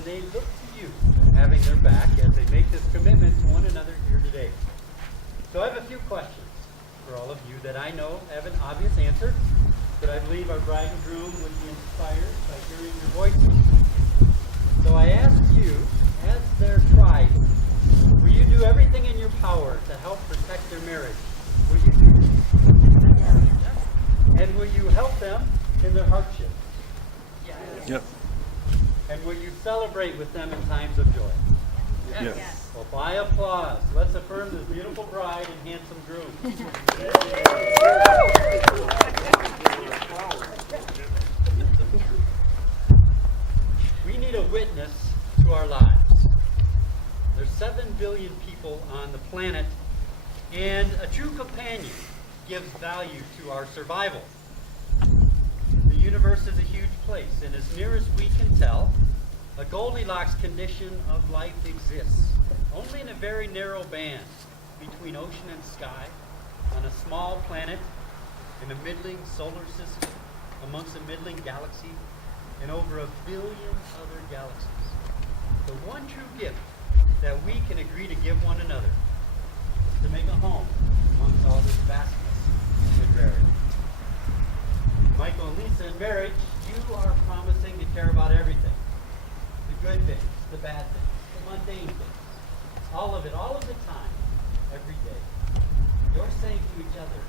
and they look to you, having their back as they make this commitment to one another here today. So I have a few questions for all of you that I know have an obvious answer, but I believe our bride and groom would be inspired by hearing your voices. So I ask you, as their tribe, will you do everything in your power to help protect their marriage? Will you do this? And will you help them in their hardship? Yes. Yep. And will you celebrate with them in times of joy? Yes. Well, by applause, let's affirm this beautiful bride and handsome groom. We need a witness to our lives. There's 7 billion people on the planet, and a true companion gives value to our survival. The universe is a huge place, and as near as we can tell, a Goldilocks condition of life exists, only in a very narrow band between ocean and sky, on a small planet, in a middling solar system, amongst a middling galaxy, and over 1 billion other galaxies. The one true gift that we can agree to give one another is to make a home amongst all this vastness and rarity. Michael and Lisa, in marriage, you are promising to care about everything. The good things, the bad things, the mundane things. All of it, all of the time, every day. You're saying to each other,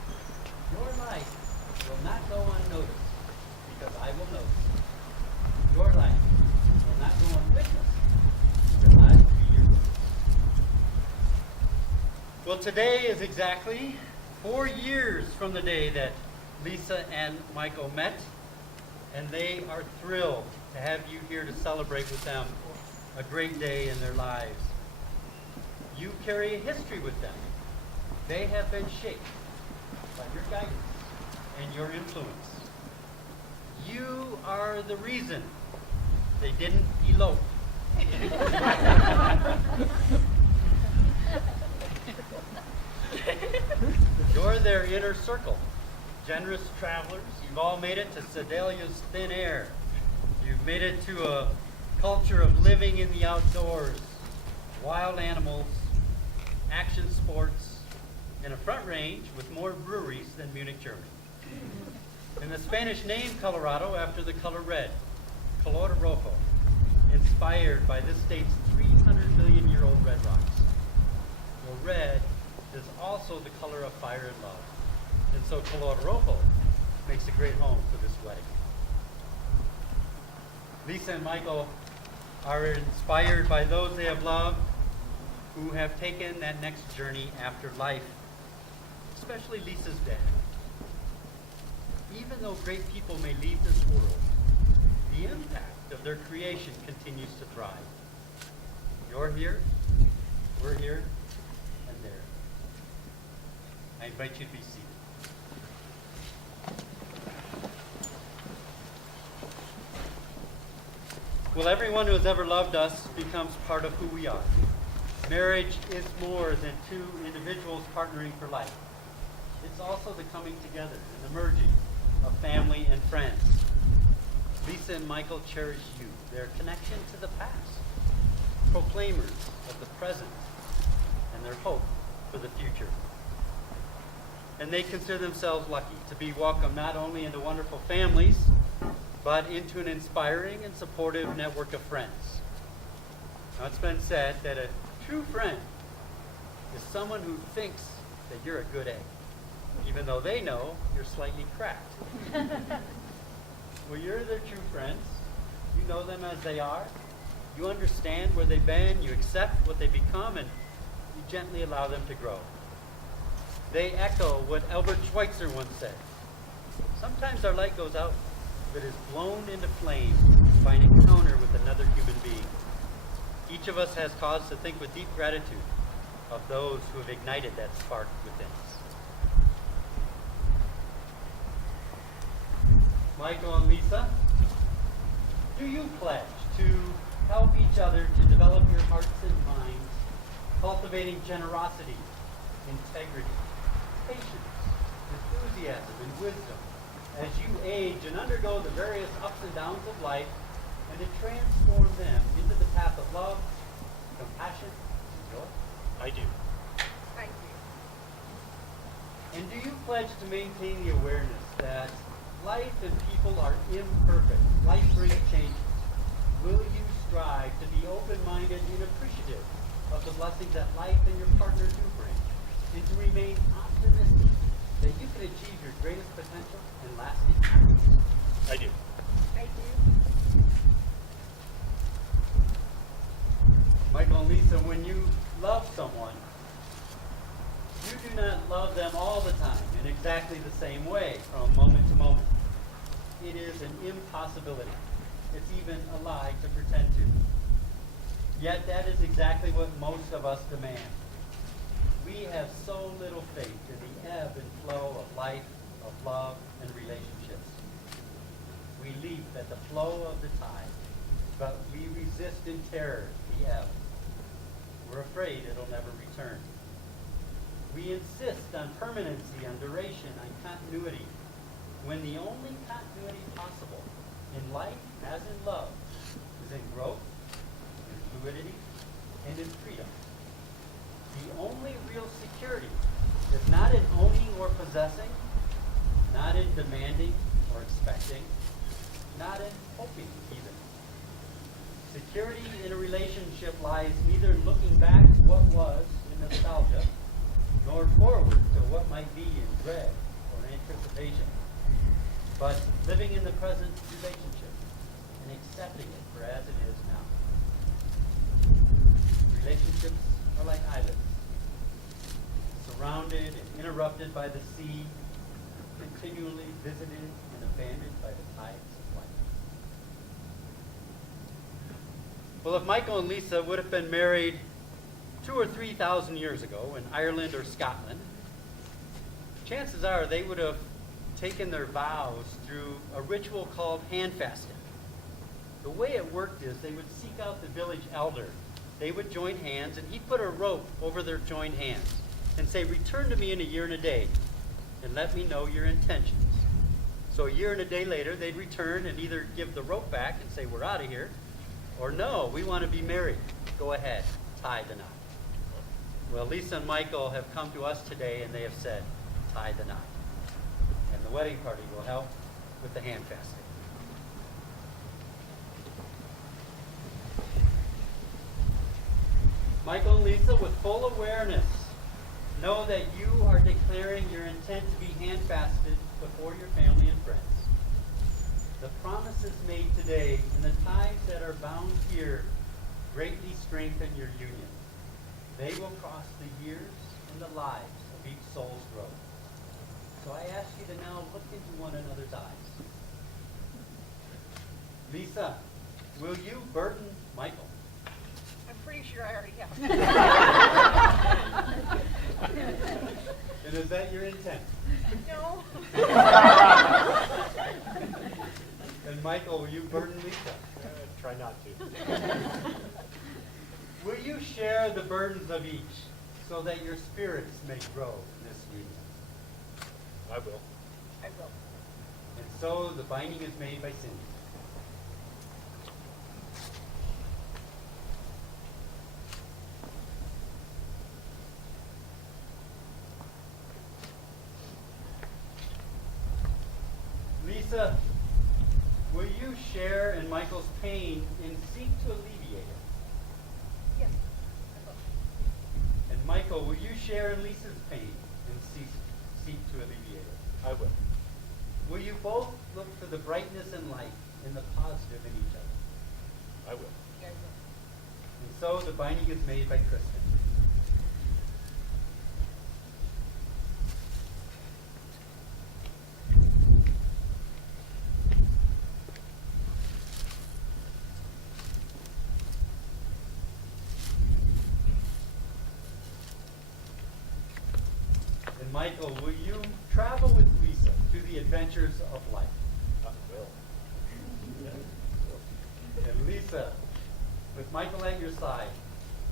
your life will not go unnoticed because I will notice. Your life will not go unwitnessed because I will be your witness. Well, today is exactly 4 years from the day that Lisa and Michael met, and they are thrilled to have you here to celebrate with them a great day in their lives. You carry a history with them. They have been shaped by your guidance and your influence. You are the reason they didn't elope. You're their inner circle. Generous travelers. You've all made it to Sedalia's thin air. You've made it to a culture of living in the outdoors, wild animals, action sports, and a front range with more breweries than Munich, Germany. And the Spanish name Colorado after the color red, Color Rojo, inspired by this state's 300 million-year-old red rocks. Well, red is also the color of fire and love. And so Color Rojo makes a great home for this wedding. Lisa and Michael are inspired by those they have loved who have taken that next journey after life, especially Lisa's dad. Even though great people may leave this world, the impact of their creation continues to thrive. You're here, we're here, and there. I invite you to be seated. Well, everyone who has ever loved us becomes part of who we are. Marriage is more than two individuals partnering for life. It's also the coming together and the merging of family and friends. Lisa and Michael cherish you, their connection to the past, proclaimers of the present, and their hope for the future. And they consider themselves lucky to be welcomed not only into wonderful families, but into an inspiring and supportive network of friends. Now, it's been said that a true friend is someone who thinks that you're a good egg, even though they know you're slightly cracked. Well, you're their true friends. You know them as they are. You understand where they've been. You accept what they become, and you gently allow them to grow. They echo what Albert Schweitzer once said. Sometimes our light goes out, but is blown into flame by an encounter with another human being. Each of us has cause to think with deep gratitude of those who have ignited that spark within us. Michael and Lisa, do you pledge to help each other to develop your hearts and minds, cultivating generosity, integrity, patience, enthusiasm, and wisdom as you age and undergo the various ups and downs of life and to transform them into the path of love, compassion, and joy? I do. I do. And do you pledge to maintain the awareness that life and people are imperfect, life brings changes? Will you strive to be open-minded and appreciative of the blessings that life and your partner do bring, and to remain optimistic that you can achieve your greatest potential and lasting happiness? I do. I do. Michael and Lisa, when you love someone, you do not love them all the time in exactly the same way from moment to moment. It is an impossibility. It's even a lie to pretend to. Yet that is exactly what most of us demand. We have so little faith in the ebb and flow of life, of love, and relationships. We leap at the flow of the tide, but we resist in terror the ebb. We're afraid it'll never return. We insist on permanency, on duration, on continuity, when the only continuity possible in life, as in love, is in growth, in fluidity, and in freedom. The only real security is not in owning or possessing, not in demanding or expecting, not in hoping even. Security in a relationship lies neither in looking back to what was in nostalgia, nor forward to what might be in dread or anticipation, but living in the present relationship and accepting it for as it is now. Relationships are like islands, surrounded and interrupted by the sea, continually visited and abandoned by the tides of life. Well, if Michael and Lisa would have been married 2,000 or 3,000 years ago in Ireland or Scotland, chances are they would have taken their vows through a ritual called hand fasting. The way it worked is they would seek out the village elder. They would join hands, and he'd put a rope over their joined hands and say, "Return to me in a year and a day, and let me know your intentions." So a year and a day later, they'd return and either give the rope back and say, "We're out of here," or "No, we want to be married. Go ahead, tie the knot." Well, Lisa and Michael have come to us today, and they have said, "Tie the knot." And the wedding party will help with the hand fasting. Michael and Lisa, with full awareness, know that you are declaring your intent to be hand fasted before your family and friends. The promises made today and the ties that are bound here greatly strengthen your union. They will cross the years and the lives of each soul's growth. So I ask you to now look into one another's eyes. Lisa, will you burden Michael? I'm pretty sure I already have. And is that your intent? No. And Michael, will you burden Lisa? Try not to. Will you share the burdens of each so that your spirits may grow in this union? I will. I will. And so the binding is made by Cindy. Lisa, will you share in Michael's pain and seek to alleviate it? Yes, I will. And Michael, will you share in Lisa's pain and seek to alleviate it? I will. Will you both look for the brightness and light and the positive in each other? I will. Yeah, I will. And so the binding is made by Kristen. And Michael, will you travel with Lisa through the adventures of life? I will. And Lisa, with Michael at your side,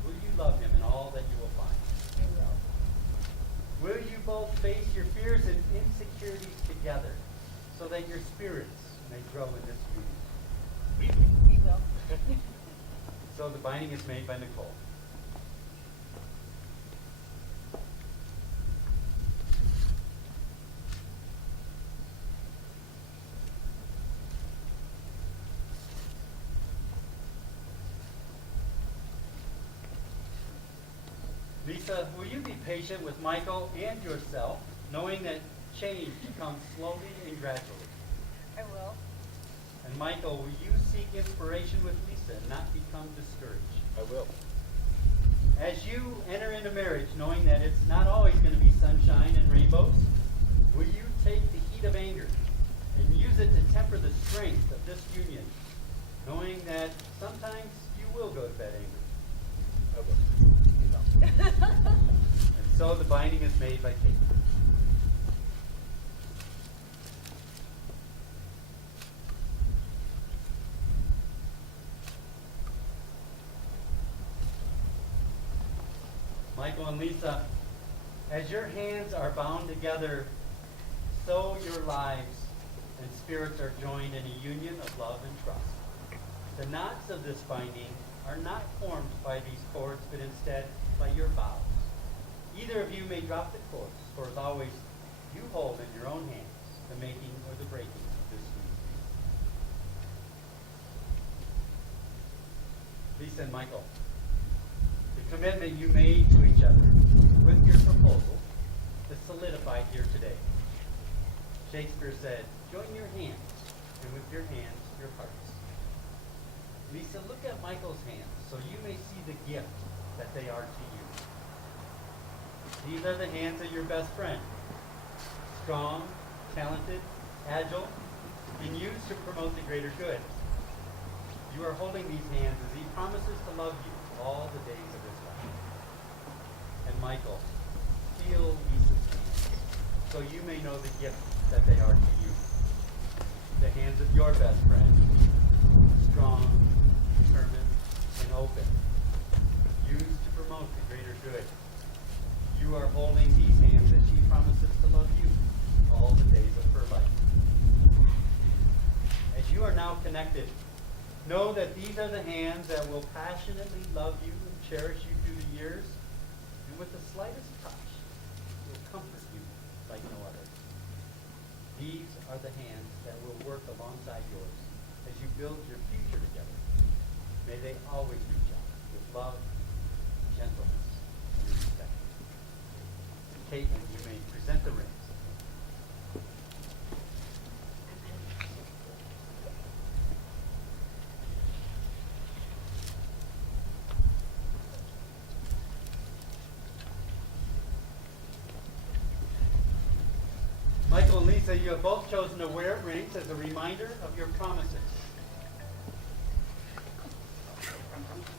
will you love him in all that you will find? I will. Will you both face your fears and insecurities together so that your spirits may grow in this union? We will. We will. so the binding is made by Nicole. Lisa, will you be patient with Michael and yourself, knowing that change comes slowly and gradually? I will. And Michael, will you seek inspiration with Lisa and not become discouraged? I will. As you enter into marriage, knowing that it's not always going to be sunshine and rainbows, will you take the heat of anger and use it to temper the strength of this union, knowing that sometimes you will go to bed angry? I will. And so the binding is made by Kate. Michael and Lisa, as your hands are bound together, so your lives and spirits are joined in a union of love and trust. The knots of this binding are not formed by these cords, but instead by your vows. Either of you may drop the cords, for as always, you hold in your own hands the making or the breaking of this union. Lisa and Michael, the commitment you made to each other with your proposal is solidified here today. Shakespeare said, join your hands, and with your hands, your hearts. Lisa, look at Michael's hands so you may see the gift that they are to you. These are the hands of your best friend. Strong, talented, agile, and used to promote the greater good. You are holding these hands as he promises to love you all the days of his life. And Michael, feel Lisa's hands so you may know the gift that they are to you. The hands of your best friend, strong, determined, and open, used to promote the greater good. You are holding these hands as she promises to love you all the days of her life. As you are now connected, know that these are the hands that will passionately love you and cherish you through the years, and with the slightest touch, will comfort you like no other. These are the hands that will work alongside yours as you build your future together. May they always reach out with love, gentleness, and respect. Caitlin, you may present the rings. Michael and Lisa, you have both chosen to wear rings as a reminder of your promises.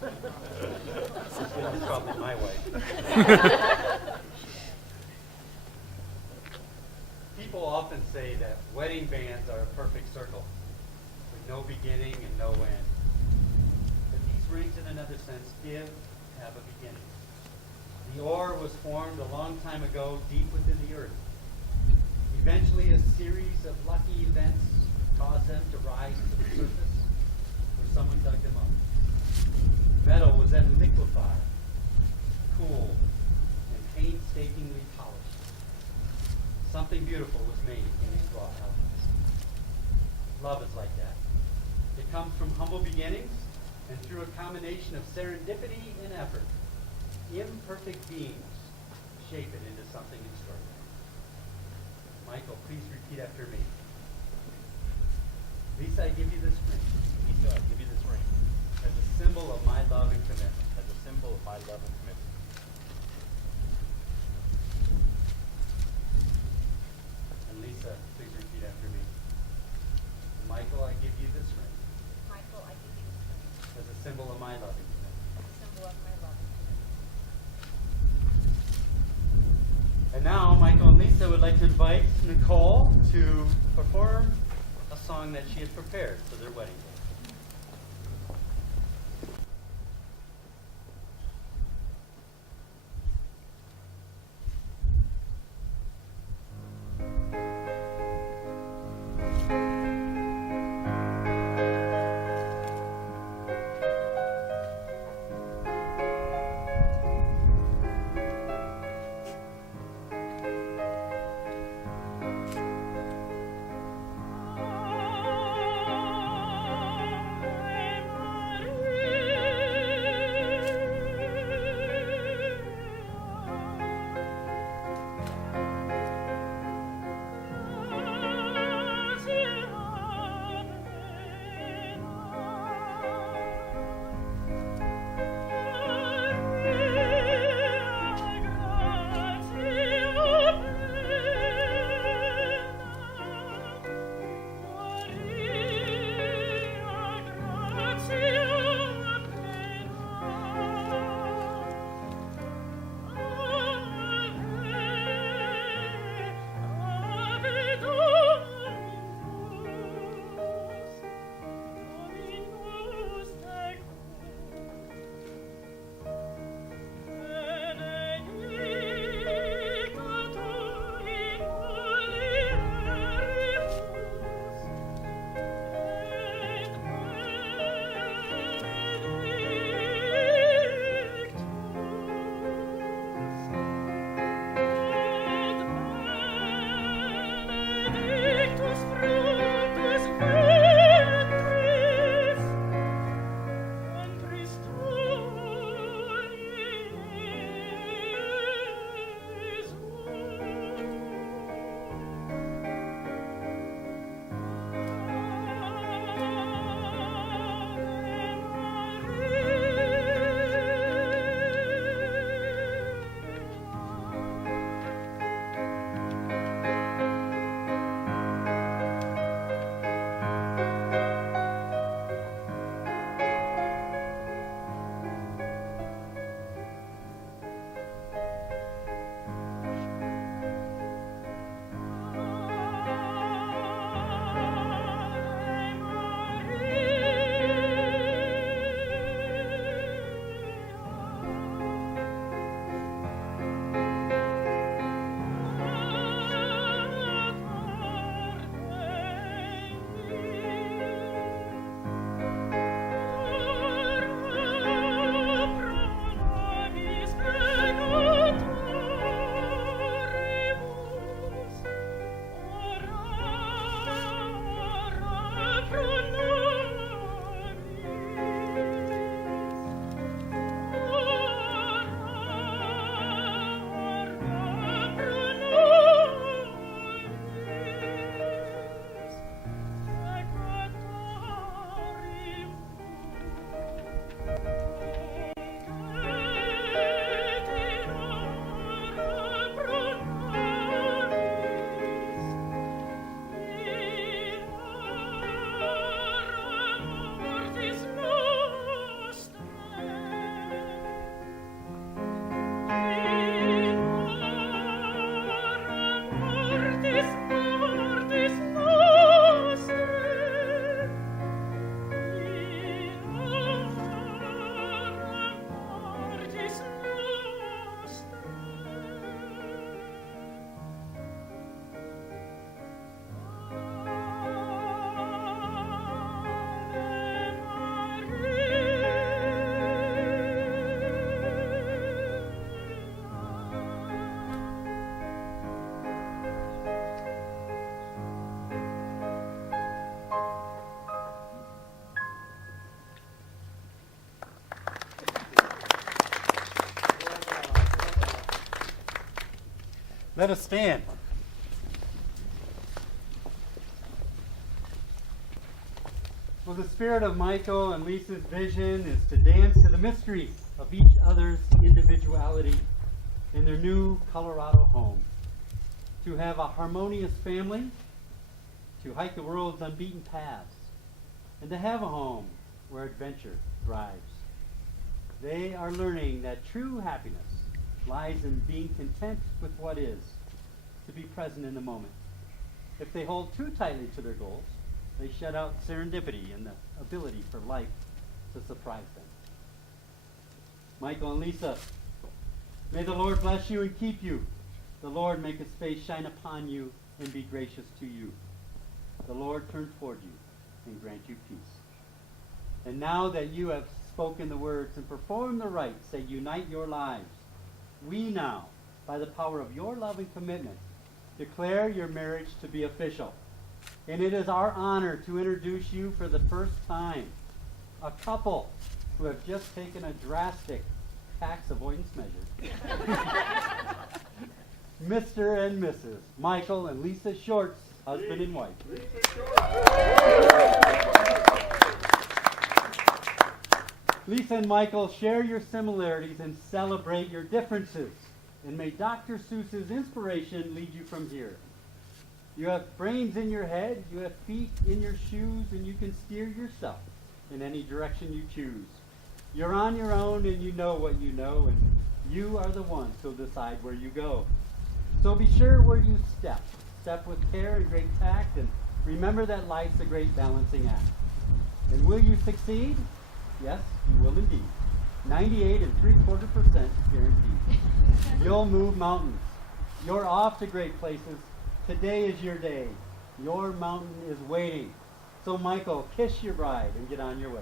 It's probably my way. People often say that wedding bands are a perfect circle, with no beginning and no end. But these rings, in another sense, have a beginning. The ore was formed a long time ago, deep within the earth. Eventually, a series of lucky events caused them to rise to the surface, where someone dug them up. Metal was then liquefied, cooled, and painstakingly polished. Something beautiful was made in these raw elements. Love is like that. It comes from humble beginnings, and through a combination of serendipity and effort, imperfect beings shape it into something extraordinary. Michael, please repeat after me. Lisa, I give you this ring. Lisa, I give you this ring as a symbol of my love and commitment. as a symbol of my love and commitment. And Lisa, please repeat after me. Michael, I give you this ring Michael, I give you this ring as a symbol of my love and commitment. as a symbol of my love and commitment. And now, Michael and Lisa would like to invite Nicole to perform a song that she has prepared for their wedding day. Let us stand. Well, the spirit of Michael and Lisa's vision is to dance to the mystery of each other's individuality in their new Colorado home, to have a harmonious family, to hike the world's unbeaten paths, and to have a home where adventure thrives. They are learning that true happiness lies in being content with what is, to be present in the moment. If they hold too tightly to their goals, they shut out serendipity and the ability for life to surprise them. Michael and Lisa, may the Lord bless you and keep you. The Lord make his face shine upon you and be gracious to you. The Lord turn toward you and grant you peace. And now that you have spoken the words and performed the rites that unite your lives, we now, by the power of your love and commitment, declare your marriage to be official. And it is our honor to introduce you for the first time, a couple who have just taken a drastic tax avoidance measure. Mr. and Mrs. Michael and Lisa Shorts, husband and wife. Lisa and Michael, share your similarities and celebrate your differences. And may Dr. Seuss's inspiration lead you from here. You have brains in your head, you have feet in your shoes, and you can steer yourself in any direction you choose. You're on your own and you know what you know, and you are the ones who'll decide where you go. So be sure where you step. Step with care and great tact, and remember that life's a great balancing act. And will you succeed? Yes, you will indeed. 98.75% guaranteed. You'll move mountains. You're off to great places. Today is your day. Your mountain is waiting. So Michael, kiss your bride and get on your way.